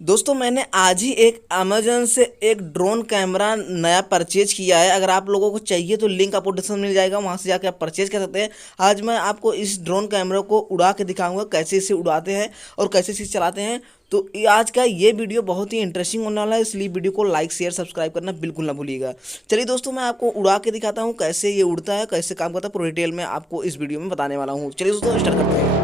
दोस्तों मैंने आज ही एक अमेज़न से एक ड्रोन कैमरा नया परचेज किया है। अगर आप लोगों को चाहिए तो लिंक आपको डिस्क्रिप्शन मिल जाएगा, वहां से जाकर आप परचेज कर सकते हैं। आज मैं आपको इस ड्रोन कैमरा को उड़ा के दिखाऊंगा कैसे इसे उड़ाते हैं और कैसे इसे चलाते हैं। तो आज का ये वीडियो बहुत ही इंटरेस्टिंग होने वाला है, इसलिए वीडियो को लाइक शेयर सब्सक्राइब करना बिल्कुल ना भूलिएगा। चलिए दोस्तों, मैं आपको उड़ा के दिखाता हूँ कैसे ये उड़ता है, कैसे काम करता है, पूरी डिटेल में आपको इस वीडियो में बताने वाला हूँ। चलिए दोस्तों स्टार्ट करते हैं।